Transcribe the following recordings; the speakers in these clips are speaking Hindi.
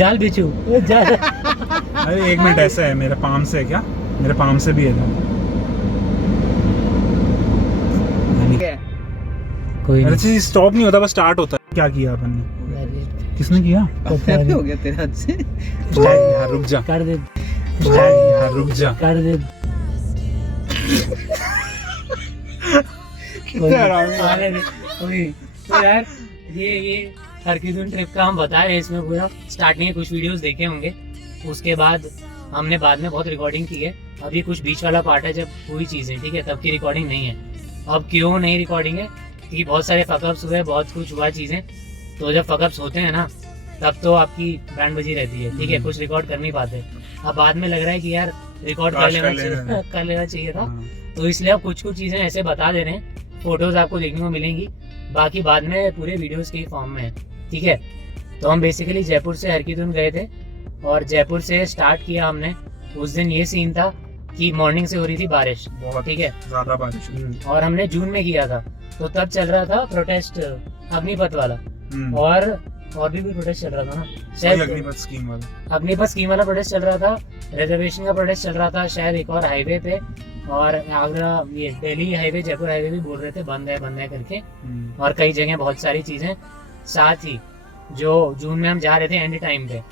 जाल बिच्छू जाल। अरे 1 मिनट, ऐसा है मेरे पाम से है क्या? मेरे पाम से भी है कोई अरे नहीं। स्टॉप नहीं होता, बस स्टार्ट होता है। क्या किया अपन ने? किसने किया? पता नहीं। हो गया तेरे हाथ से। यार रुक जा, कर दे यार रुक जा। कर दे। कितने आराम है। आने दे। कोई तो यार ये हरकिदुन ट्रिप का हम बता रहे हैं, इसमें पूरा स्टार्टिंग के कुछ वीडियोस देखे होंगे, उसके बाद हमने बाद में बहुत रिकॉर्डिंग की है। अभी कुछ बीच वाला पार्ट है जब पूरी चीज़ें ठीक है, तब की रिकॉर्डिंग नहीं है। अब क्यों नहीं रिकॉर्डिंग है कि बहुत सारे फकअप्स हुए, बहुत कुछ हुआ चीज़ें। तो जब फकअप्स होते हैं ना तब तो आपकी बैंड बजी रहती है, ठीक है, कुछ रिकॉर्ड कर नहीं पाते। अब बाद में लग रहा है कि यार रिकॉर्ड कर लेना चाहिए था। तो इसलिए अब कुछ चीज़ें ऐसे बता दे रहे हैं, फोटोज आपको देखने को मिलेंगी, बाकी बाद में पूरे वीडियोस के फॉर्म में है, ठीक है। तो हम बेसिकली जयपुर से हरकिदुन गए थे और जयपुर से स्टार्ट किया हमने। उस दिन ये सीन था कि मॉर्निंग से हो रही थी बारिश, बहुत ठीक है, ज्यादा बारिश। और हमने जून में किया था, तो तब चल रहा था प्रोटेस्ट अग्निपथ वाला, और भी प्रोटेस्ट चल रहा था ना शायद, अग्निपथ स्कीम वाला प्रोटेस्ट चल रहा था, रिजर्वेशन का प्रोटेस्ट चल रहा था शायद एक और हाईवे पे, और आगरा ये दिल्ली हाईवे जयपुर हाईवे भी बोल रहे थे बंद है करके, और कई जगह बहुत सारी चीजें। साथ ही जो जून में हम जा रहे थे एंड टाइम पे,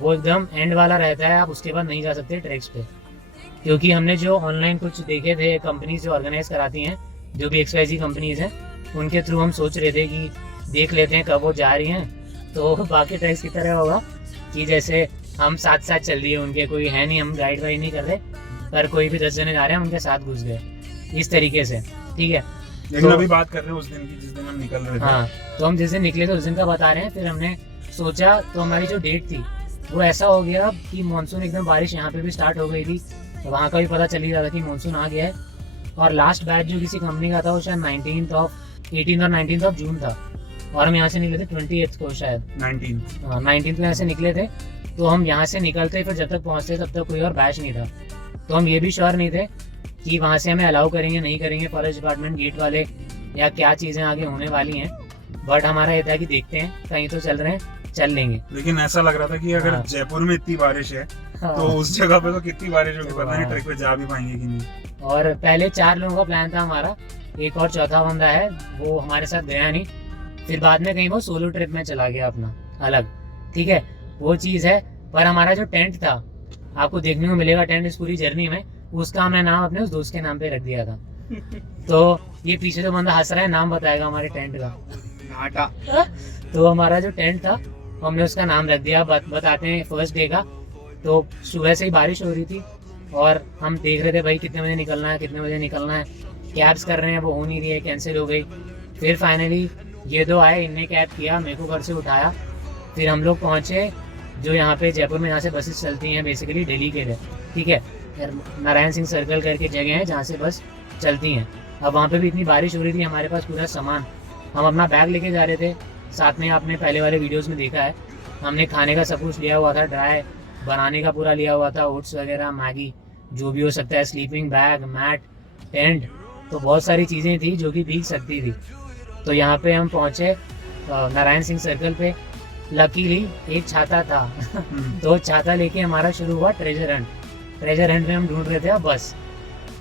वो एकदम एंड वाला रहता है, आप उसके बाद नहीं जा सकते ट्रैक्स पे, क्योंकि हमने जो ऑनलाइन कुछ देखे थे कंपनी से ऑर्गेनाइज कराती हैं, जो भी XYZ कंपनीज हैं, उनके थ्रू हम सोच रहे थे कि देख लेते हैं कब वो जा रही हैं, तो बाकी ट्रैक्स की तरह होगा कि जैसे हम साथ साथ चल रही है उनके, कोई है नहीं, हम गाइड वाइड नहीं कर रहे, पर कोई भी 10 जने जा रहे हैं उनके साथ घुस गए इस तरीके से, ठीक है। लेकिन अभी बात कर रहे हैं उस दिन की जिस दिन हम निकल रहे थे। हाँ, तो हम जिस दिन निकले थे उस दिन का बता रहे हैं। फिर हमने सोचा, तो हमारी जो डेट थी वो ऐसा हो गया कि मानसून एकदम, बारिश यहाँ पे भी स्टार्ट हो गई थी, तो वहाँ का भी पता चल ही रहा था कि मानसून आ गया है। और लास्ट बैच जो किसी कंपनी का था वो शायद 18 और 19 जून था, और हम यहाँ से निकले थे 28 को शायद 19 में यहाँ से निकले थे। तो हम यहाँ से निकलते फिर जब तक पहुँचते तब तक कोई और बैच नहीं था, तो हम ये भी श्योर नहीं थे कि वहाँ से हमें अलाउ करेंगे नहीं करेंगे फॉरेस्ट डिपार्टमेंट गेट वाले, या क्या चीज़ें आगे होने वाली हैं। बट हमारा ये था कि देखते हैं, कहीं तो चल रहे हैं, चल लेंगे। लेकिन ऐसा लग रहा था कि अगर जयपुर में इतनी बारिश है तो उस जगह पे तो कितनी बारिश होगी, पता नहीं ट्रैक पे जा भी पाएंगे कि नहीं। और पहले 4 लोगों का प्लान था हमारा, एक और चौथा बंदा है वो हमारे साथ गया नहीं, फिर बाद में कहीं वो सोलो ट्रिप में चला गया अपना अलग, ठीक है, वो चीज़ है। पर हमारा जो टेंट था, आपको देखने को मिलेगा टेंट इस पूरी जर्नी में, उसका हमने नाम अपने उस दोस्त के नाम पे रख दिया था। तो ये पीछे जो बंदा हंस रहा है नाम बताएगा हमारे टेंट का। तो हमारा जो टेंट था हमने उसका नाम रख दिया। बताते हैं फर्स्ट डे का, तो सुबह से ही बारिश हो रही थी और हम देख रहे थे भाई कितने बजे निकलना है, कैब्स कर रहे हैं, वो हो नहीं रही है, कैंसिल हो गई। फिर फाइनली ये दो आए, इनने कैब किया, मेरे को घर से उठाया, फिर हम लोग पहुँचे जो यहाँ पे जयपुर में, यहाँ से बसेस चलती हैं बेसिकली दिल्ली के लिए, ठीक है, नारायण सिंह सर्कल करके जगह है जहाँ से बस चलती हैं। अब वहाँ पे भी इतनी बारिश हो रही थी, हमारे पास पूरा सामान, हम अपना बैग लेके जा रहे थे, साथ में आपने पहले वाले वीडियोस में देखा है, हमने खाने का सब कुछ लिया हुआ था, ड्राई बनाने का पूरा लिया हुआ था, ओट्स वगैरह, मैगी, जो भी हो सकता है, स्लीपिंग बैग, मैट, टेंट, तो बहुत सारी चीज़ें थी जो कि भीग सकती थी। तो यहाँ पे हम पहुँचे नारायण सिंह सर्कल पे, लकीली एक छाता था तो छाता लेके हमारा शुरू हुआ ट्रेजर हंट में हम ढूंढ रहे थे अब बस।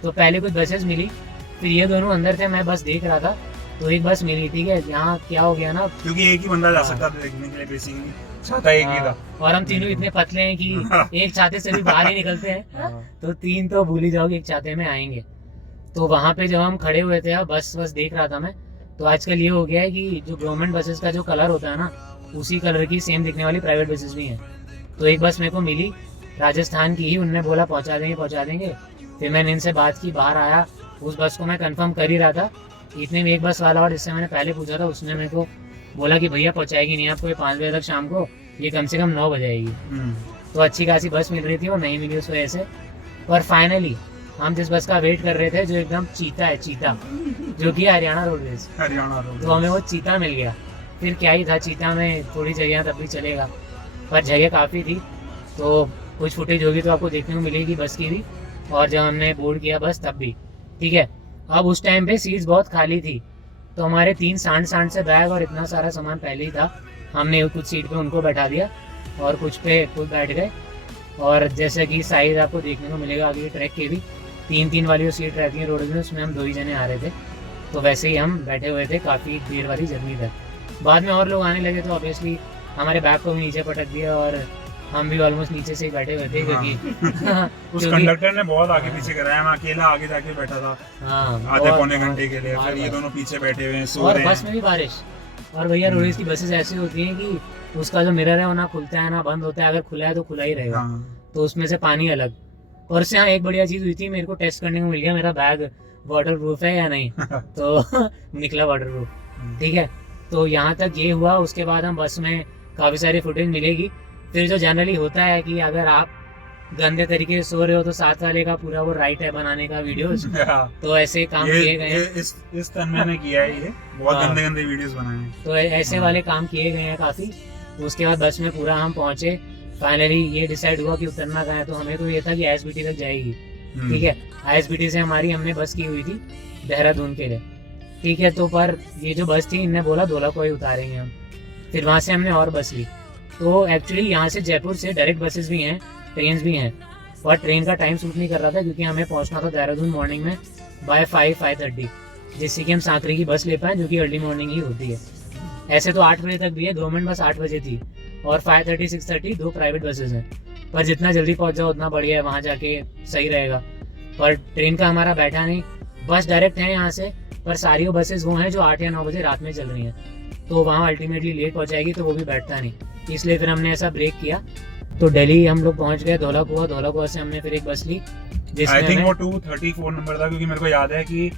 तो पहले कुछ बसेस मिली, फिर ये दोनों अंदर थे, मैं बस देख रहा था, तो एक बस मिली, ठीक है। यहाँ क्या हो गया ना, क्योंकि एक ही बंदा जा सकता था देखने के लिए, बेसिकली छाता एक ही था, और हम तीनों इतने पतले हैं कि एक छाते से भी बाहर ही निकलते हैं, तो 3 तो भूल ही जाओगे एक छाते में आएंगे। तो वहाँ पे जब हम खड़े हुए थे, बस देख रहा था मैं, तो आजकल ये हो गया है कि जो गवर्नमेंट बसेस का जो कलर होता है ना, उसी कलर की सेम दिखने वाली प्राइवेट बसेस भी हैं। तो एक बस मेरे को मिली राजस्थान की ही, उन्होंने बोला पहुंचा देंगे। फिर मैंने इनसे बात की, बाहर आया, उस बस को मैं कंफर्म कर ही रहा था, इतने में एक बस वाला और जिससे मैंने पहले पूछा था, उसने मेरे को बोला कि भैया पहुंचाएगी नहीं आपको, ये 5 बजे तक शाम को, ये कम से कम 9 बजे आएगी। तो अच्छी खासी बस मिल रही थी, वो नहीं मिली उस वजह से। और फाइनली हम जिस बस का वेट कर रहे थे, जो एकदम चीता, जो कि हरियाणा रोडवेज, तो हमें वो चीता मिल गया। फिर क्या ही था, चीता में थोड़ी जगह तब भी चलेगा, पर जगह काफ़ी थी, तो कुछ फुटेज होगी तो आपको देखने को मिलेगी बस की भी, और जब हमने बोर्ड किया बस तब भी, ठीक है। अब उस टाइम पे सीट्स बहुत खाली थी, तो हमारे 3 सांड से बैग और इतना सारा सामान पहले ही था, हमने कुछ सीट पे उनको बैठा दिया, और कुछ पे खुद बैठ गए। और जैसे कि साइज आपको देखने को मिलेगा आगे ट्रैक के भी 3-3 वाली सीट रहती है रोड में, उसमें हम 2 ही जने आ रहे थे। तो वैसे ही हम बैठे हुए थे काफ़ी देर वाली जर्नी तक। बाद में और लोग आने लगे तो ऑब्वियसली हमारे बैग को भी नीचे पटक दिया और हम भी ऑलमोस्ट नीचे से ही बैठे हुए थे क्योंकि उस कंडक्टर ने बहुत आगे पीछे कराया, मैं अकेला आगे जाके बैठा था आधे पौने घंटे के लिए। फिर ये दोनों पीछे बैठे हुए हैं, सो रहे हैं। और बस में भी बारिश। और भैया रोडवेज की बसेस ऐसी होती हैं कि उसका जो मिरर है वो ना खुलता है ना बंद होता है, अगर खुला है तो खुला ही रहेगा। तो उसमें से पानी अलग। और उससे हाँ एक बढ़िया चीज़ हुई थी, मेरे को टेस्ट करने को मिल गया मेरा बैग वाटर प्रूफ है या नहीं। तो निकला वाटर प्रूफ, ठीक है। तो यहाँ तक ये हुआ। उसके बाद हम बस में काफ़ी सारी फुटेज मिलेगी। फिर जो जनरली होता है कि अगर आप गंदे तरीके से सो रहे हो तो साथ वाले का पूरा वो राइट है बनाने का वीडियोस। तो ऐसे काम किए गए हैं। इस तन्मय ने किया है, ये बहुत गंदे गंदे वीडियोस बनाए हैं। तो ऐसे वाले काम किए गए हैं काफ़ी। उसके बाद बस में पूरा हम पहुंचे। फाइनली ये डिसाइड हुआ कि उतरना कहाँ है। तो हमें तो ये था कि ISBT तक जाएगी, ठीक है। ISBT से हमने बस की हुई थी देहरादून के लिए, ठीक है। तो पर ये जो बस थी इनने बोला धोला को ही उतारेंगे हम। फिर वहाँ से हमने और बस ली। तो एक्चुअली यहाँ से जयपुर से डायरेक्ट बसेस भी हैं, ट्रेन भी हैं, और ट्रेन का टाइम सूट नहीं कर रहा था क्योंकि हमें पहुँचना था देहरादून मॉर्निंग में बाय 5-5:30, जिससे कि हम सांकरी की बस ले पाएँ जो कि अर्ली मॉर्निंग ही होती है। ऐसे तो 8 बजे तक भी है, गवर्नमेंट बस 8 बजे थी और 5:30-6:30 2 प्राइवेट बसेस हैं। पर जितना जल्दी पहुँच जाओ उतना बढ़िया है, वहाँ जाके सही रहेगा। पर ट्रेन का हमारा बैठा नहीं, बस डायरेक्ट है यहाँ से, पर सारी वो बसेस वो हैं जो 8 या 9 बजे रात में चल रही हैं। तो वहाँ अल्टीमेटली लेट हो जाएगी, तो वो भी बैठता नहीं। इसलिए फिर हमने ऐसा ब्रेक किया। तो दिल्ली हम लोग पहुँच गए धौला कुआं से हमने फिर एक बस ली आई थिंक वो 234 नंबर था, क्योंकि मेरे को याद है कि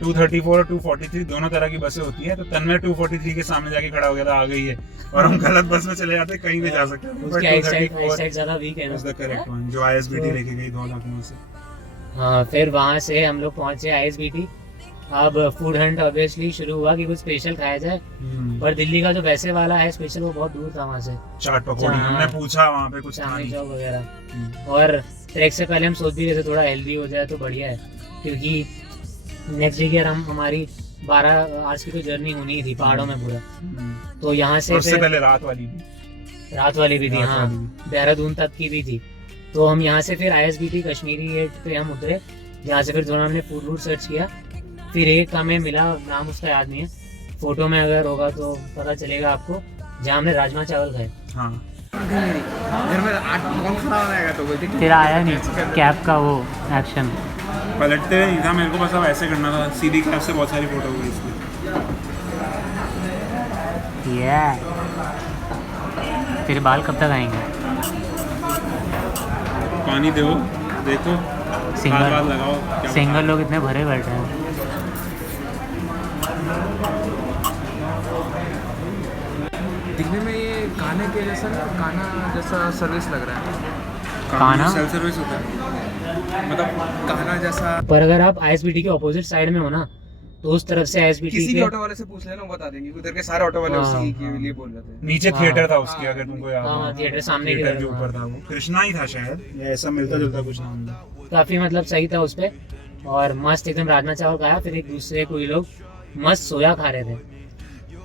234 और 243 दोनों तरह की बसें होती है। तो तन्मय 243 के सामने जाके खड़ा हो गया था, आ गई है, और हम गलत बस में चले जाते, कहीं भी जा सकते हैं। उसकी आईसाइट ज़्यादा वीक है ना, द करेक्ट वन जो ISBT लेके गई धौला कुआं से। हाँ, फिर वहाँ से हम लोग पहुँचे ISBT। अब फूड हंट ऑब्वियसली शुरू हुआ कि कुछ स्पेशल खाया जाए। पर दिल्ली का जो वैसे वाला है स्पेशल वो बहुत दूर था वहाँ से। चाट पकौड़ी हमने पूछा वहाँ पे कुछ चांदनी चौक वगैरह। और ट्रैक से पहले हम सोच भी रहे थे थोड़ा हेल्दी हो जाए तो बढ़िया है, क्योंकि नेक्स्ट डे यार हमारी 12 आवर्स की तो जर्नी होनी ही थी पहाड़ों में पूरा। तो यहाँ से उससे पहले रात वाली भी थी, हाँ, देहरादून तक की भी थी। तो हम यहाँ से फिर ISBT कश्मीरी गेट पे हम उतरे। यहाँ से फिर दोनों हमने फूड रूट सर्च किया। फिर एक हमें मिला, नाम उसका याद नहीं है, फोटो में अगर होगा तो पता चलेगा आपको, जहाँ हमने राजमा चावल खाए। फिर आया नहीं कैब का वो एक्शन, पलटते नहीं था मेरे को, बस अब ऐसे करना था, सीधी कैब से बहुत सारी फोटो हुई इसमें। तेरे बाल कब तक आएंगे? पानी दो, देखो सिंगल लोग इतने भरे बैठे हैं। दिखने में ये गाने के जैसा गाना जैसा सर्विस लग रहा है। गाना सेल्फ सर्विस होता है, मतलब गाना जैसा। पर अगर आप ISBT के ऑपोजिट साइड में हो ना, तो उस तरफ से ISBT किसी भी ऑटो वाले से पूछ लेना, वो बता देंगे। उधर के सारे ऑटो वाले उसी के लिए बोल रहे थे। नीचे थिएटर था उसके, अगर तुमको याद हो। थिएटर सामने थिएटर के ऊपर था वो, कृष्णा ही था शायद, या ऐसा मिलता जुलता कुछ नाम था। काफी मतलब सही था उस पे, और मस्त एकदम राजमा चावल खाया। फिर एक दूसरे कोई लोग मस्त सोया खा रहे थे।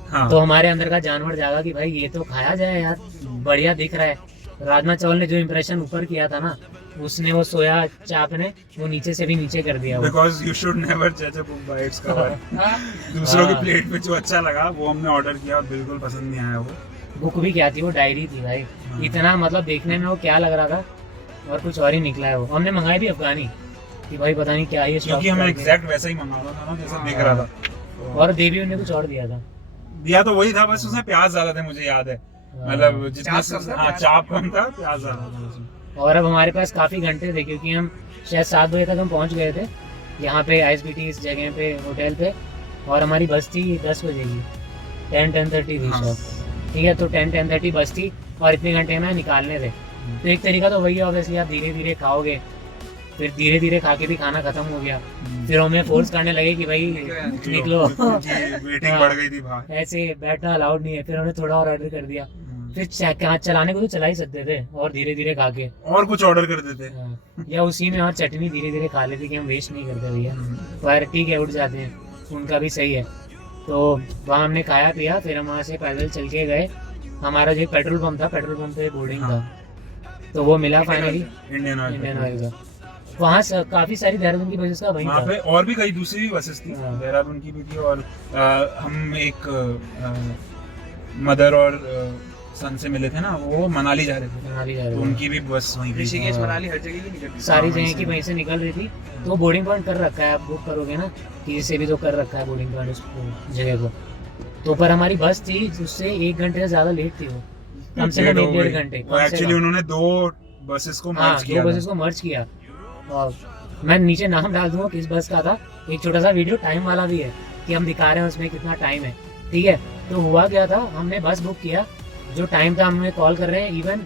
हाँ। तो हमारे अंदर का जानवर जागा कि भाई ये तो खाया जाए यार, बढ़िया दिख रहा है। राजमा चावल ने जो इम्प्रेशन ऊपर किया था ना, उसने वो सोया चाप ने वो नीचे से भी नीचे कर दिया। Because you should never judge a book by its cover। दूसरों की प्लेट में जो अच्छा लगा वो हमने ऑर्डर किया और बिल्कुल पसंद नहीं आया वो। बुक भी क्या थी, वो डायरी थी भाई। इतना मतलब देखने में वो क्या लग रहा था, और कुछ और ही निकला है वो। हमने मंगाई भी अफगानी कि भाई पता नहीं क्या ये, क्योंकि हमें एग्जैक्ट वैसा ही मंगाना था ना जैसा दिख रहा था। और देवी ने कुछ और दिया तो वही था, बस उसमें प्याज ज्यादा थे, मुझे याद है। मतलब जितना चाप कम था, प्याज ज्यादा था उसमें। और अब हमारे पास काफ़ी घंटे थे, क्योंकि हम शायद 7 बजे तक हम पहुंच गए थे यहाँ पे ISBT इस जगह पे होटल पे। और हमारी बस थी 10 बजे की, 10-10:30 थी शायद, ठीक है। तो 10-10:30 बस थी और इतने घंटे में निकालने थे। तो एक तरीका तो वही है ऑब्वियसली, आप धीरे धीरे खाओगे। फिर धीरे धीरे खा के भी खाना खत्म हो गया। फिर हमें फोर्स करने लगे कि भाई निकलो, वेटिंग बढ़ गई थी बाहर, ऐसे बैठना अलाउड नहीं है। फिर हमने थोड़ा और ऑर्डर कर दिया। फिर चलाने को तो चला ही सकते थे, और धीरे धीरे खा के और कुछ ऑर्डर कर देते, या उसी में और चटनी धीरे धीरे खा लेते कि हम वेस्ट नहीं करते भैया। पर ठीक है, उठ जाते हैं, उनका भी सही है। तो वहाँ हमने खाया पिया। फिर हम वहाँ से पैदल चल के गए हमारा जो पेट्रोल पंप था, पेट्रोल पंप पे बोर्डिंग हाँ। था, तो वो मिला finally Indian Indian oil oil का। वहाँ से काफी सारी देहरादून की बसेस का वहीं वहाँ था। पे और भी कई दूसरी भी बसेस थी, हाँ। देहरादून की भी थी, और हम एक मदर और सन से मिले थे ना, वो मनाली जा रहे थे, मनाली जा तो रहे थे। उनकी भी बस वहीं थी। ऋषिकेश हाँ। मनाली हर जगह की निकलती सारी हाँ, जगह वहीं की से। वहीं से निकल रही थी, तो बोर्डिंग पॉइंट कर रखा है, आप बुक करोगे ना किसी से भी तो कर रखा है बोर्डिंग पॉइंट उस जगह को। तो पर हमारी बस थी उससे 1 घंटे से ज्यादा लेट थी वो, कम से कम लेट हो 1-1.5 गई। घंटे। वो एक्चुअली उन्होंने 2 बसेस को हाँ, मर्ज 2 किया बसेस था। को मर्ज किया। और मैं नीचे नाम डाल दूंगा किस बस का था, एक छोटा सा वीडियो टाइम वाला भी है कि हम दिखा रहे हैं उसमें कितना टाइम है, ठीक है। तो हुआ क्या था, हमने बस बुक किया, जो टाइम था हमें कॉल कर रहे हैं, इवन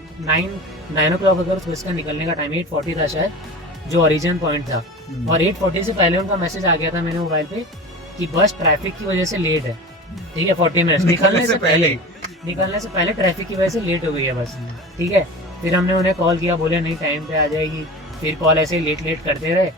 9 o'clock अगर उस बस का निकलने का टाइम 8:40 था शायद, जो ओरिजिन पॉइंट था, और 8:40 से पहले उनका मैसेज आ गया था मेरे मोबाइल पे कि बस ट्रैफिक की वजह से लेट है, ठीक है, 40 मिनट्स निकलने से पहले ट्रैफिक की वजह से लेट हो गई है बस, ठीक है। फिर हमने उन्हें कॉल किया, बोले नहीं टाइम पे आ जाएगी, फिर कॉल ऐसे लेट करते रहे।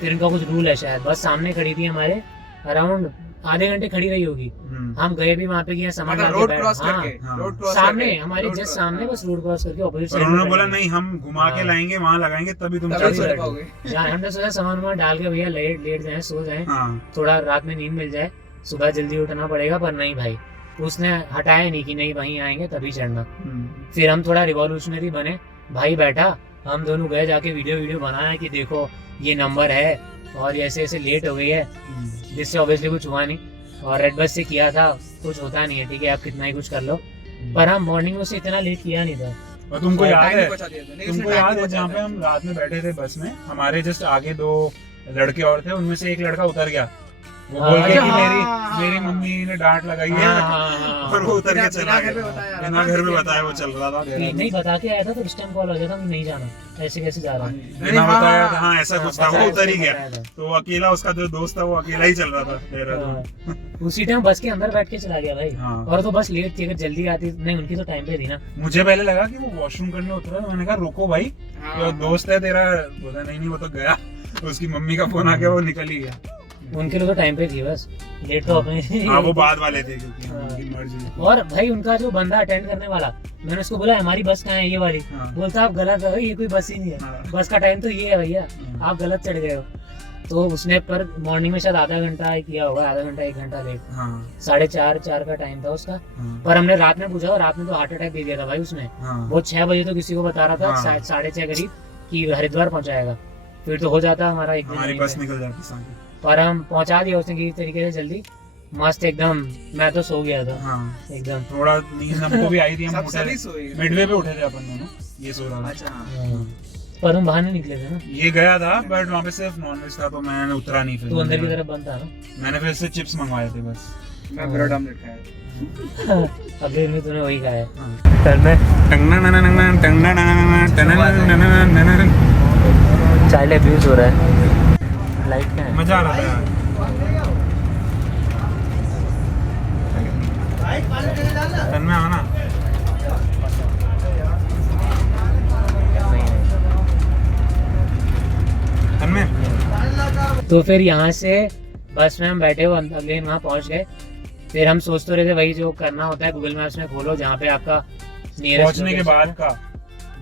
फिर उनका कुछ रूल है शायद, बस सामने खड़ी थी हमारे, अराउंड आधे घंटे खड़ी रही होगी। हम गए भी वहाँ पे कि सामान मतलब डाल के रोड बैठ- क्रॉस हाँ, करके, हाँ। रोड क्रॉस सामने करके, हमारे रोड जस्ट क्रॉस- सामने बस रोड क्रॉस करके ऑपोजिट और साइड उन्होंने बोला नहीं, हम घुमा के हाँ। लाएंगे, वहाँ लगाएंगे तभी तुम तभी चल चल सकते पाओगे। हो। यार हमने सोचा सामान वामान डाल के भैया लेट जाए, सो जाए, हाँ। थोड़ा रात में नींद मिल जाए, सुबह जल्दी उठना पड़ेगा, पर नहीं भाई, उसने हटाया नहीं कि नहीं वहीं आएंगे तभी चढ़ना। फिर हम थोड़ा रिवॉल्यूशनरी बने, भाई बैठा, हम दोनों गए जाके वीडियो बनाया कि देखो ये नंबर है और ऐसे ऐसे लेट हो गई है, जिससे ऑब्वियसली कुछ हुआ नहीं, और रेड बस से किया था, कुछ होता नहीं है, ठीक है, आप कितना ही कुछ कर लो, पर हम मॉर्निंग में उससे इतना लेट किया नहीं था। और तुमको याद टाइम है, बचा दिया था, लेकिन तुमको उसने टाइम याद है बचा जहाँ पे दिया। हम रात में बैठे थे बस में, हमारे जस्ट आगे 2 लड़के और थे, उनमें से एक लड़का उतर गया, वो हाँ, बोल के कि हाँ, मेरी हाँ, मेरी हाँ। मम्मी ने डांट लगाई है, हाँ, हाँ, हाँ, और वो उतर के बिना- चला बिना घर पे गया, बताया, बिना आराम घर से में किया। बताया वो चल रहा था नहीं बता के आया था तो उस टाइम कॉल हो जाता कि नहीं जाना, ऐसे कैसे जा रहा है। बिना हाँ, बताया था, हाँ ऐसा कुछ था, बताया वो उतर ही था, गया, बताया था। तो वो अकेला, उसका जो दोस्त था वो अकेला ही चल रहा था देहरादून। हाँ। उसी टाइम बस के अंदर बैठ के चला गया भाई। हाँ। और तो बस लेट थी, अगर जल्दी आती नहीं, उनकी तो टाइम पे थी ना। मुझे पहले लगा कि वो वॉशरूम करने उतरा है, मैंने कहा रुको भाई, हाँ, जो दोस्त है तेरा, बोला नहीं वो तो गया, उसकी मम्मी का फोन आ गया, वो निकल ही गया। उनके लिए तो टाइम पे थी, बस लेट तो अपने हाँ वो बाद वाले थे क्योंकि हाँ। उनकी मर्जी थी। और भाई उनका जो बंदा अटेंड करने वाला, मैंने उसको बोला हमारी बस कहाँ है, ये वाली, हाँ। बोलता आप गलत है, ये कोई बस ही नहीं है, हाँ। बस का टाइम तो ये है भैया, हाँ। आप गलत चढ़ गए हो। तो उसने पर मॉर्निंग में शायद आधा घंटा किया होगा, आधा घंटा 1 घंटा लेट, हाँ 4:30 का टाइम था उसका। हाँ पर हमने रात में पूछा, रात में तो हार्ट अटैक दे दिया था भाई उसने। हाँ वो 6 बजे तो किसी को बता रहा था, हाँ। 6:30 करीब कि हरिद्वार पहुंचाएगा, फिर तो हो जाता हमारा एक दिन हमारी वहीं बस पे। निकल जाती सामने। पर हम पहुंचा दिया उसने किसी तरीके से जल्दी, मस्त एकदम। मैं तो सो गया था हाँ एकदम। थोड़ा नींद हमको भी आई थी, हम सब उठे सभी सोए। मिडवे पे उठे थे अपन दोनों, ये सो रहा था। अच्छा हाँ। हाँ। पर हम बाहर नहीं निकले थे ना, ये गया था बट वहाँ पे सिर्फ नॉनवेज था, तो मैंने उतरा नहीं फिर। तो अंदर की तरफ बंद था ना। मैंने फिर से चिप्स मंगवाए थे बस। मैं ब्रेड ऑमलेट खाया। अगले दिन तूने वही खाया। चाइल्ड अब्यूज हो रहा है, लाइट का है। मजा आ रहा था यार। तन्मय आओ ना। तन्मय तो फिर यहाँ से बस में हम बैठे हुए अगले दिन वहाँ पहुँच गए। फिर हम सोच तो रहे थे वही जो करना होता है, गूगल मैप्स में खोलो जहाँ पे आपका नियरेस्ट पहुंचने के बाद का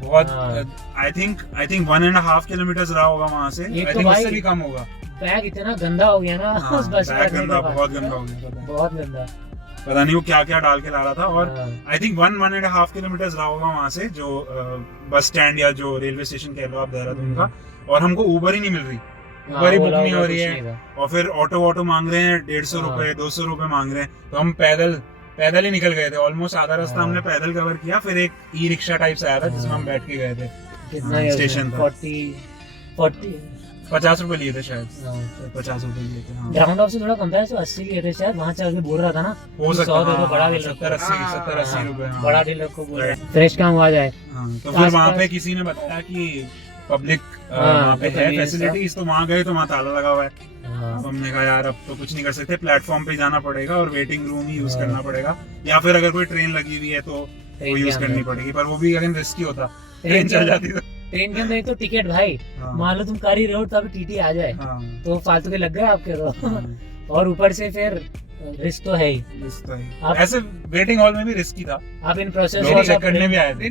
बहुत हाँ। आई थिंक 1.5 किलोमीटर रहा होगा वहां से। एक आई तो थिंक भाई- उससे भी कम होगा। बैग इतना गंदा हो गया ना हाँ, उस बस में बैग बैठने गंदा, के बाद। बहुत गंदा हो गया था। बहुत गंदा। पता नहीं वो क्या क्या डाल के ला रहा था। और हाँ। आई थिंक 1.5 किलोमीटर रहा होगा वहां से, जो बस स्टैंड या जो रेलवे स्टेशन कह लो आप देहरादून का। और हमको उबर ही नहीं मिल रही, हाँ, उबर ही बुक ओला नहीं हो ओला रही कुछ है। नहीं था। और फिर ऑटो मांग रहे हैं 150 हाँ। रुपए 200 रुपए मांग रहे हैं। तो हम पैदल ही निकल गए थे। ऑलमोस्ट आधा रास्ता हाँ। हमने पैदल कवर किया। फिर एक ई रिक्शा टाइप से आया था जिसमें हम बैठ के गए थे। कितना हाँ, ही स्टेशन था। 40 50 रुपए लिए थे शायद, 50 रुपए लिए थे। हाँ ग्राउंड ऑफ से थोड़ा कम था, 80 लिए थे शायद। वहाँ चल के बोल रहा था ना हो कि सकता 100 दे दो, बड़ा है डील रखो। 70-80 रुपए। हाँ। बड़ा डील रखो बोल रहे हैं। फ्रेश काम हुआ जाए। हाँ, तो फिर वहाँ पे आसपास- किसी ने बताया कि पब्लिक हाँ, वहाँ पे तो है convenience फैसिलिटीज। तो वहाँ गए तो वहाँ ताला लगा हुआ है। हाँ। तो हमने कहा यार अब तो कुछ नहीं कर सकते, प्लेटफॉर्म पे जाना पड़ेगा और वेटिंग रूम ही यूज हाँ। करना पड़ेगा। या फिर अगर कोई ट्रेन लगी हुई है तो वो ट्रेन यूज के करनी अंदर। पड़ेगी। पर वो भी अगर रिस्की होता, ट्रेन ट्रेन के चल अंदर- जाती तो। ट्रेन के अंदर एक तो टिकट भाई, हाँ। मान लो तुम कर ही रहे हो तब टीटी आ जाए हाँ। तो फालतू के लग गए आपके तो। हाँ। और ऊपर से फिर रिस्क तो है ही। रिस्क तो है। आप- ऐसे वेटिंग हॉल में भी रिस्की था, आप इन प्रोसेस लोग चेक करने भी आए थे। नहीं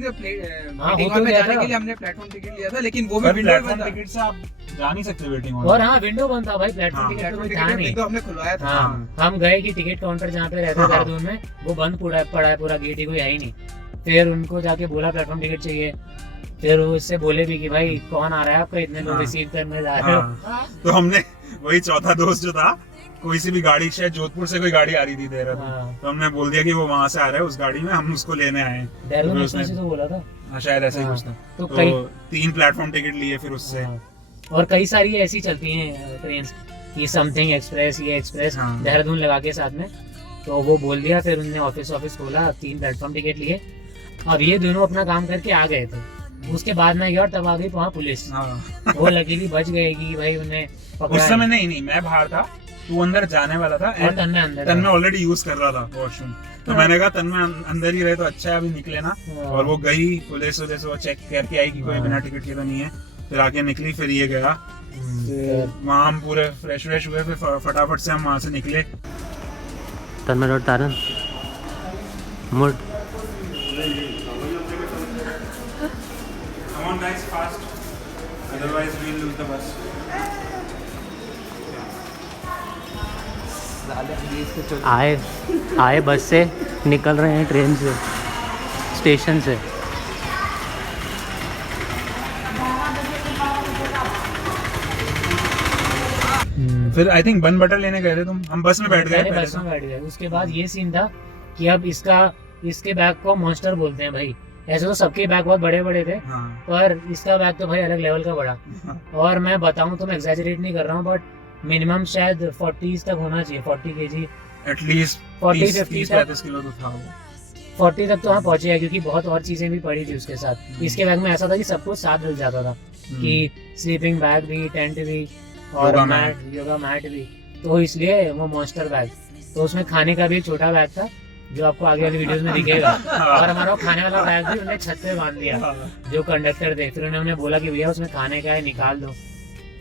हाँ, मीटिंग हो हॉल तो में गया जाने था। के लिए हमने प्लेटफॉर्म टिकट लिया था, लेकिन वो भी पर विंडो प्लेटफॉर्म था। टिकट से आप जा नहीं सकते वेटिंग हॉल और में। हाँ विंडो बंद था भाई, प्लेटफॉर्म हाँ। टिकट तो प्लेटफॉर्म कोई था टिकट नहीं। विंडो हमने खुलवाया था। हाँ हम गए कि टिकट काउंटर जहाँ पे रहता है हाँ। देहरादून में, वो बंद पड़ा है पूरा, गेट ही कोई है ही नहीं। फिर उनको जाके बोला प्लेटफॉर्म टिकट चाहिए, फिर वो उससे बोले भी कि भाई कौन आ रहा है आपका, इतने लोग हाँ। रिसीव करने जा रहे हो। हाँ। तो हमने वही चौथा दोस्त जो था, कोई सी भी गाड़ी, शायद जोधपुर से कोई गाड़ी आ रही थी देहरादून, हाँ। तो हमने बोल दिया कि वो वहां से आ रहा है उस गाड़ी में, हम उसको लेने आए हैं। देहरादून तो एक्सप्रेस से तो बोला था। हाँ, शायद ऐसा ही हाँ। कुछ था। तो तो कई 3 प्लेटफॉर्म टिकट लिए फिर उससे। हाँ। और कई सारी ऐसी चलती हैं ट्रेन, ये समथिंग एक्सप्रेस, ये एक्सप्रेस हाँ। देहरादून लगा के साथ में। तो वो बोल दिया, फिर उनने ऑफिस खोला, 3 प्लेटफॉर्म टिकट लिए। अब ये दोनों अपना काम करके आ गए थे। उसके बाद में गया और तब आ गई वहाँ पुलिस। हाँ। वो लकीली बच गए कि भाई उन्हें पकड़ा उस समय नहीं। नहीं, मैं बाहर था, तू अंदर जाने वाला था, और तन्ने अंदर तन में था। ऑलरेडी यूज कर रहा था वॉशरूम, तो मैंने कहा तन में अंदर ही रहे तो अच्छा है, अभी निकले ना। हाँ। और वो गई पुलिस वजह वो चेक करके आई कि कोई हाँ। बिना टिकट के तो नहीं है, फिर आके निकली, फिर ये गया। फिर वहाँ हम पूरे फ्रेश हुए, फिर फटाफट से हम वहाँ से निकले। तन्मय रोड तारन मुड़ Come on guys, fast. Otherwise we'll lose the bus. आए बस से, निकल रहे हैं ट्रेन से, स्टेशन से। फिर आई थिंक बन बटर लेने गए थे तुम, हम बस में बैठ गए पहले पहले बस में तो। बैठ गए। उसके बाद ये सीन था कि अब इसके बैग को मॉन्स्टर बोलते हैं भाई। ऐसे तो सबके बैग बहुत बड़े बड़े थे, हाँ। पर इसका बैग तो भाई अलग लेवल का बड़ा। हाँ। और मैं बताऊं तो मैं एग्जैजरेट नहीं कर रहा हूँ, बट मिनिमम शायद 40 तक होना चाहिए, 40 kg, एटलीस्ट 40-50 30-35 किलो तो था वो। 40 तक तो हाँ पहुंचे है, क्योंकि बहुत और चीजें भी पड़ी थी उसके साथ। इसके बैग में ऐसा था कि सब कुछ साथ मिल जाता था, कि स्लीपिंग बैग भी, टेंट भी, और योगा योगा मैट भी। तो इसलिए वो मॉन्स्टर बैग। तो उसमें खाने का भी एक छोटा बैग था, जो आपको आगे वाली वीडियोस में दिखेगा। और हमारा वो खाने वाला बैग भी उन्हें छत पे बांध दिया, हाँ। जो कंडक्टर थे। फिर उन्होंने बोला कि भैया उसमें खाने का है, निकाल दो।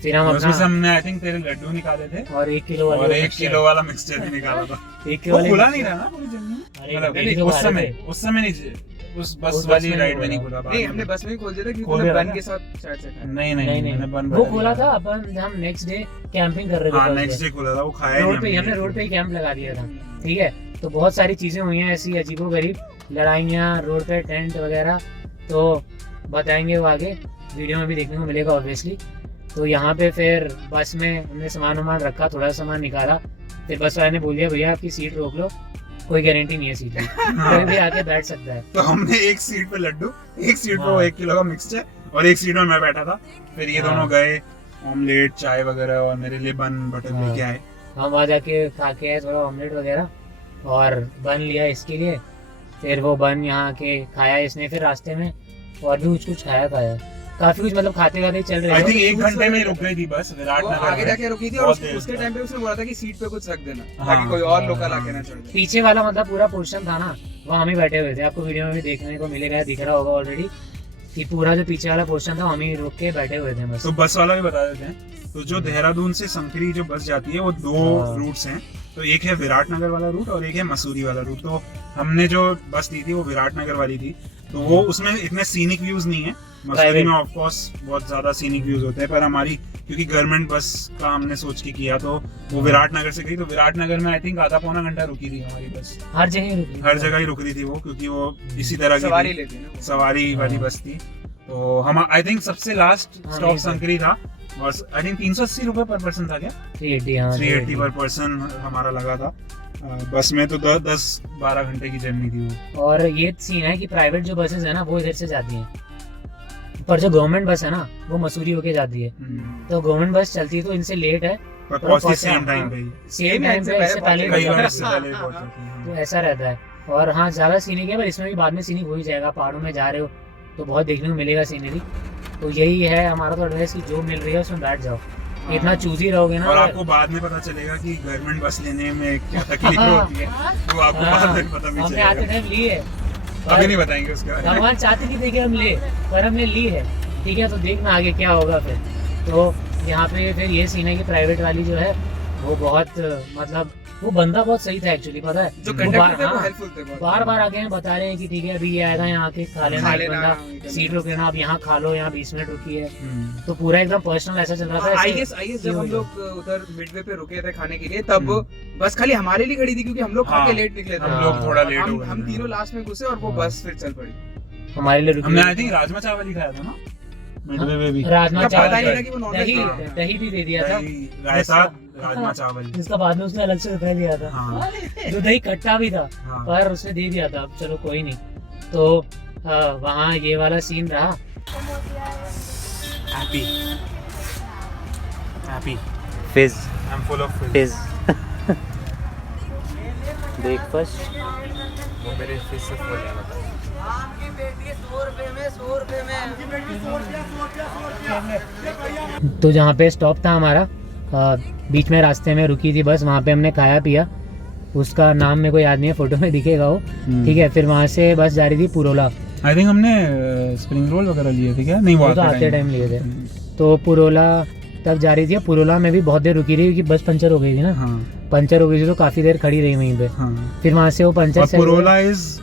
फिर हम उसमें से अपना हमने आई थिंक तेरे लड्डू निकाले थे, और 1 किलो वाले और 1 किलो वाला मिक्सचर भी निकाला था। 1 किलो वो वाले खुला नहीं रहा ना पूरी जर्नी में? अरे मतलब डेली तो उस खा रहे समय थे। उस समय नहीं, उस बस उस बस वाली में राइड में नहीं नहीं खुला। नहीं, हमने बस में ही खोल दिया था, क्योंकि खोल हमने दिया बन था। के साथ शायद से खाया। नहीं नहीं मैंने बन वो बटर खोला लिया। था अपन, हम नेक्स्ट डे कैंपिंग कर रहे थे। हाँ, first नेक्स्ट day। डे खुला था, वो खाया ही रोड पे नहीं हमने रोड पे ही कैंप लगा दिया था। ठीक है, तो बहुत सारी चीजें हुई हैं ऐसी अजीबोगरीब, लड़ाइयाँ रोड पे, टेंट वगैरह। तो बताएंगे वो आगे वीडियो में भी देखने को मिलेगा ऑब्वियसली। तो यहाँ पे फिर बस में हमने सामान रखा, थोड़ा सामान निकाला। फिर बस वाले ने बोल दिया भैया आपकी सीट रोक लो, कोई गारंटी नहीं है सीट की, कोई भी आके बैठ सकता है। तो हमने एक सीट पे लड्डू, एक सीट पे हाँ। वो 1 किलो का मिक्सचर, और एक सीट में मैं बैठा था। फिर ये हाँ। दोनों गए ऑमलेट, चाय वगैरह, और मेरे लिए बन बटर हाँ। लेके आए। हम वहाँ जाके खा के आए थोड़ा ऑमलेट वगैरह, और बन लिया इसके लिए। फिर वो बन यहाँ के खाया इसने, फिर रास्ते में और भी कुछ खाया काफी कुछ, मतलब खाते खाते चल रहे आई थे। थिंक 1 घंटे में ही रुक गई थी बस विराट वो नगर आगे में। जाके रुकी थी, और बहुत देर उसके तक। टाइम पे उसने बोला था कि सीट पे कुछ रख देना, हाँ। ताकि कोई और लोकल आके ना चढ़ जाए। पीछे वाला मतलब पूरा पोर्शन था ना, वहाँ हम ही बैठे हुए थे। आपको वीडियो में भी देखने को मिलेगा, दिख रहा होगा ऑलरेडी, कि पूरा जो पीछे वाला पोर्शन था हम ही रुक के बैठे हुए थे बस। तो बस वाला भी बता देते हैं। तो जो देहरादून से संकरी जो बस जाती है, वो 2 हाँ। रूट्स हैं। तो एक है विराट नगर वाला रूट और एक है मसूरी वाला रूट। तो हमने जो बस ली थी वो विराट नगर वाली थी। तो वो उसमें इतने सीनिक व्यूज नहीं है। मसूरी Private। में ऑफ कोर्स बहुत ज्यादा सीनिक व्यूज होते हैं, पर हमारी क्योंकि गवर्नमेंट बस का हमने सोच के किया, तो वो विराट नगर से गई। तो विराट नगर में आई थिंक आधा पौना घंटा रुकी थी हमारी बस। हर जगह रुकी, हर जगह ही रुक रही थी वो, क्योंकि वो इसी तरह की सवारी थी, लेते हैं ना वो। सवारी वाली हाँ। बस थी। तो हम आई थिंक सबसे लास्ट हाँ, स्टॉप नहीं, संकरी था, और आई थिंक 380 रुपए पर पर्सन था क्या? 380, हाँ 380 पर पर्सन हमारा लगा था बस में। तो 10-12 घंटे की जर्नी थी वो। और ये सीन है कि प्राइवेट जो बसेस है ना वो इधर से जाती हैं, पर जो गवर्नमेंट बस है ना वो मसूरी होके जाती है। तो गवर्नमेंट बस चलती है तो इनसे लेट है, पर तो पहुंची पहुंचा, सेम टाइम हाँ। पे ही, सेम टाइम पे इससे पहले कई बार पहुंचा। इससे पहले पहुंच जाती है। तो ऐसा रहता है। और हाँ ज्यादा सीनिक है, पर इसमें भी बाद में सीनिक हो ही जाएगा। पहाड़ों में जा रहे हो तो बहुत देखने को मिलेगा सीनरी। तो यही है हमारा तो एडवाइस कि जो मिल रही है उसमें बैठ जाओ। इतना चूजी रहोगे ना, और आपको बाद में पता चलेगा कि गवर्नमेंट बस लेने में क्या तकलीफ हाँ। होती है, वो आपको बाद में पता भी हमने आते चलेगा। टाइम ली है, अभी नहीं बताएंगे उसके बारे में। भगवान चाहते नहीं थे कि हम ले, पर हमने ली है। ठीक है, तो देखना आगे क्या होगा फिर। तो यहाँ पे फिर ये सीन है कि प्राइवेट वाली जो है वो बहुत मतलब वो बंदा बहुत सही था एक्चुअली, पता है जो वो कंडक्टर थे वो हाँ, हेल्पफुल थे बहुत। बार बार आके हैं बता रहे हैं कि ठीक है अभी ये आएगा यहाँ आके खा लेना, एक बंदा सीट रोक लेना, आप यहाँ खा लो, यहाँ 20 मिनट रुकी है, तो पूरा एकदम पर्सनल ऐसा चल रहा था। आई गेस जब हम लोग उधर मिडवे पे रुके थे खाने के लिए तब बस खाली हमारे लिए खड़ी थी क्योंकि हम लोग खा के हाँ, लेट निकले थे। हम लोग थोड़ा लेट हो गए हम थे। तीनों लास्ट में घुसे और वो हाँ। बस फिर चल पड़ी। हमारे लिए रुकी हमने आई थिंक राजमा चावल ही खाया था ना मिडवे में भी, राजमा तब पता चावल, ही नहीं था कि वो नॉनवेज दही था। दही भी दे दिया था, दही, रायता, राजमा चावल। जिसका बाद में उसने अलग से रुपया दिया था, हाँ जो दही खट्टा भी था हाँ पर उसने दे दिया था। अब चलो कोई नहीं। तो वहाँ ये वाला सीन रहा। हैप्पी हैप्पी फिज आई एम फुल ऑफ फिज ब्रेकफास्ट। वो मेरे फिश से फुल है मतलब। तो जहाँ पे स्टॉप था हमारा, बीच में रास्ते में रुकी थी बस, वहाँ पे हमने खाया पिया। उसका नाम मेरे को याद नहीं है, फोटो में दिखेगा वो, ठीक है। फिर वहाँ से बस जा रही थी पुरोला। आई थिंक हमने स्प्रिंग रोल वगैरह लिए थे क्या? नहीं, वो तो आते टाइम लिए थे। तो पुरोला तक जा रही थी। पुरोला में भी बहुत देर रुकी रही क्योंकि बस पंचर हो गई थी ना। हाँ पंचर हो गई थी तो काफ़ी देर खड़ी रही वहीं पे। हाँ। फिर वहाँ से वो पंचर और से पुरोला इज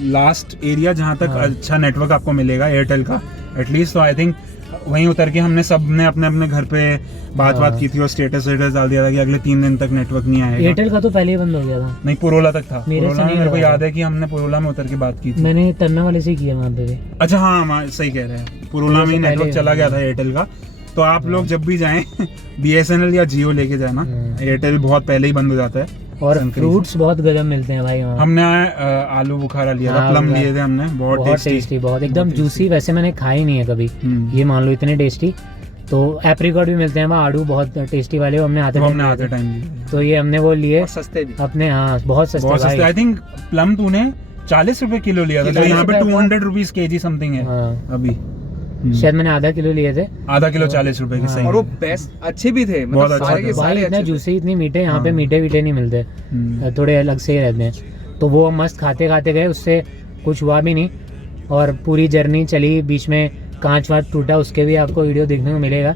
लास्ट एरिया जहाँ तक हाँ। अच्छा नेटवर्क आपको मिलेगा एयरटेल का एटलीस्ट। तो आई थिंक वहीं उतर के हमने सब ने अपने अपने घर पे बात हाँ। की थी और स्टेटस डाल दिया था कि अगले 3 दिन तक नेटवर्क नहीं आएगा। एयरटेल का तो पहले ही बंद हो गया था। नहीं, पुरोला तक था। मेरे से पुरोला में नहीं मेरे को लगा याद था। है कि हमने पुरोला में उतर के बात की थी। मैंने तन्ना वाले से ही किया वहाँ पे भी। अच्छा हाँ, सही कह रहे हैं, पुरोला में ही पहले- नेटवर्क चला गया था एयरटेल का। तो आप लोग जब भी जाएं BSNL या जियो लेके जाना, एयरटेल बहुत पहले ही बंद हो जाता है। और संकरी फ्रूट्स बहुत गजब मिलते हैं भाई वहाँ। हमने आलू बुखारा लिया था, हाँ, प्लम बुखारा। लिए थे हमने, बहुत बहुत टेस्टी। टेस्टी, बहुत एकदम बहुत जूसी। वैसे मैंने खाई नहीं है कभी, ये मान लो इतने टेस्टी। तो एप्रिकॉट भी मिलते हैं वहाँ, आड़ू बहुत टेस्टी वाले, वो हमने आते वो time हमने लिए आते थे। टाइम लिए। तो ये हमने वो लिए और सस्ते भी। अपने, हाँ बहुत सस्ते बहुत सस्ते। भाई। आई थिंक प्लम तूने 40 रुपए किलो लिया था, जो 40 यहाँ पे रुपए 200 रुपीज केजी समथिंग है हाँ, अभी। शायद मैंने आधा किलो लिए थे। आधा किलो 40 रुपए की, हाँ। सही और वो है। बेस्ट अच्छे भी थे, बहुत मतलब अच्छे सारे थे। के भाई सारे इतने अच्छे थे। जूसी, इतने मीठे, यहाँ पे हाँ। मीठे वीठे नहीं मिलते, थोड़े अलग से ही रहते हैं। तो वो मस्त खाते खाते गए, उससे कुछ हुआ भी नहीं। और पूरी जर्नी चली, बीच में कांच वाच टूटा, उसके भी आपको वीडियो देखने को मिलेगा।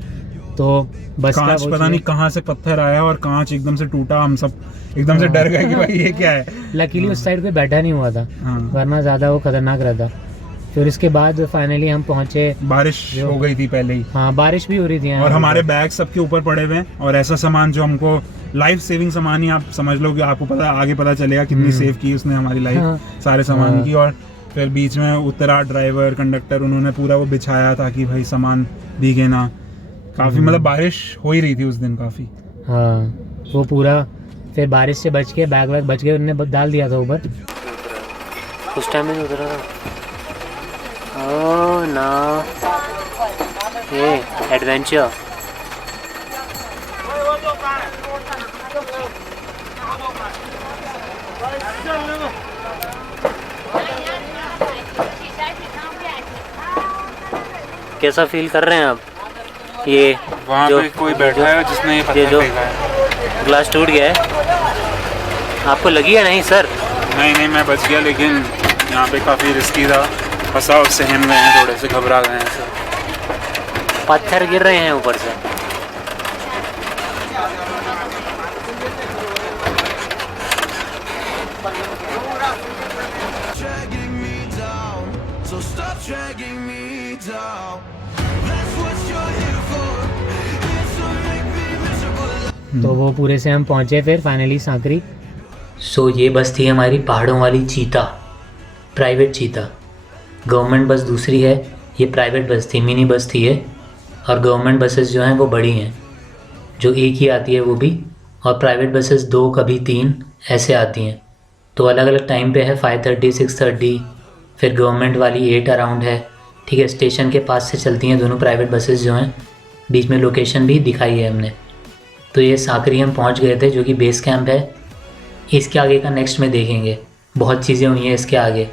तो बस का कांच वो पता चीज़- नहीं कहाँ से पत्थर आया और कांच एकदम से टूटा। हम सब एकदम से डर गए कि भाई ये क्या है। लकीली उस साइड पे बैठा नहीं हुआ था, हाँ, वरना ज़्यादा वो खतरनाक रहता। फिर उसके बाद फाइनली हम पहुँचे। बारिश हो गई थी पहले ही, हाँ बारिश भी हो रही थी यहाँ और पे। हमारे बैग सबके ऊपर पड़े हुए हैं। और ऐसा सामान जो हमको लाइफ सेविंग सामान ही आप समझ लो कि आपको पता आगे पता चलेगा कितनी सेव की उसने हमारी लाइफ, हाँ। सारे सामान हाँ। की। और फिर बीच में उतरा ड्राइवर कंडक्टर, उन्होंने पूरा वो बिछाया ताकि भाई सामान भीगे ना। काफी मतलब बारिश हो ही रही थी उस दिन काफी। हाँ वो पूरा, फिर बारिश से बच के बैग वैग बच के उन्होंने डाल दिया था ऊपर। उस टाइम में उतरा था। ओह ना, ये एडवेंचर। कैसा फील कर रहे हैं आप? ये वहाँ जो- पे कोई बैठा है जिसने ये पत्थर जो- फेंका है। ग्लास टूट गया है, आपको लगी है नहीं सर? नहीं, मैं बच गया, लेकिन यहाँ पे काफी रिस्की था। फंसा, सहम गए हैं, थोड़े से घबरा गए हैं सब। पत्थर गिर रहे हैं ऊपर से। dragging me down, so stop dragging me down. That's what you're here for, here to make me miserable. तो वो पूरे से हम पहुँचे फिर फाइनली सांकरी। सो ये बस थी हमारी पहाड़ों वाली चीता, प्राइवेट चीता। गवर्नमेंट बस दूसरी है, ये प्राइवेट बस थी, मिनी बस थी ये। और गवर्नमेंट बसेस जो हैं वो बड़ी हैं, जो एक ही आती है वो भी। और प्राइवेट बसेस 2 कभी 3 ऐसे आती हैं। तो अलग अलग टाइम पे है, 5:30, 6:30। फिर गवर्नमेंट वाली 8 अराउंड है, ठीक है। स्टेशन के पास से चलती हैं दोनों प्राइवेट बसेस जो हैं। बीच में लोकेशन भी दिखाई है हमने। तो ये सांकरी हम पहुंच गए थे, जो कि बेस कैंप है। इसके आगे का नेक्स्ट में देखेंगे, बहुत चीज़ें हुई हैं इसके आगे।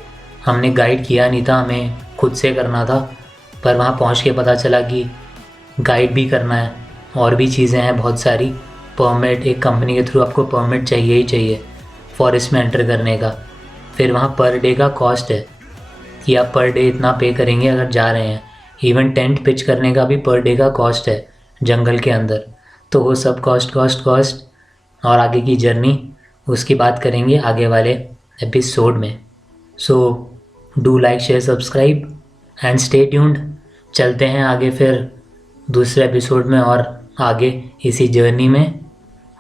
हमने गाइड किया नहीं था, हमें खुद से करना था। पर वहाँ पहुँच के पता चला कि गाइड भी करना है, और भी चीज़ें हैं बहुत सारी। परमिट, एक कंपनी के थ्रू आपको परमिट चाहिए ही चाहिए फॉरेस्ट में एंटर करने का। फिर वहाँ पर डे का कॉस्ट है कि आप पर डे इतना पे करेंगे अगर जा रहे हैं। इवन टेंट पिच करने का भी पर डे का कॉस्ट है जंगल के अंदर। तो वो सब कॉस्ट और आगे की जर्नी उसकी बात करेंगे आगे वाले एपिसोड में। So do like share subscribe and stay tuned. चलते हैं आगे फिर दूसरे एपिसोड में और आगे इसी जर्नी में,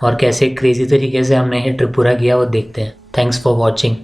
और कैसे क्रेज़ी तरीके से हमने ये ट्रिप पूरा किया वो देखते हैं। Thanks for watching.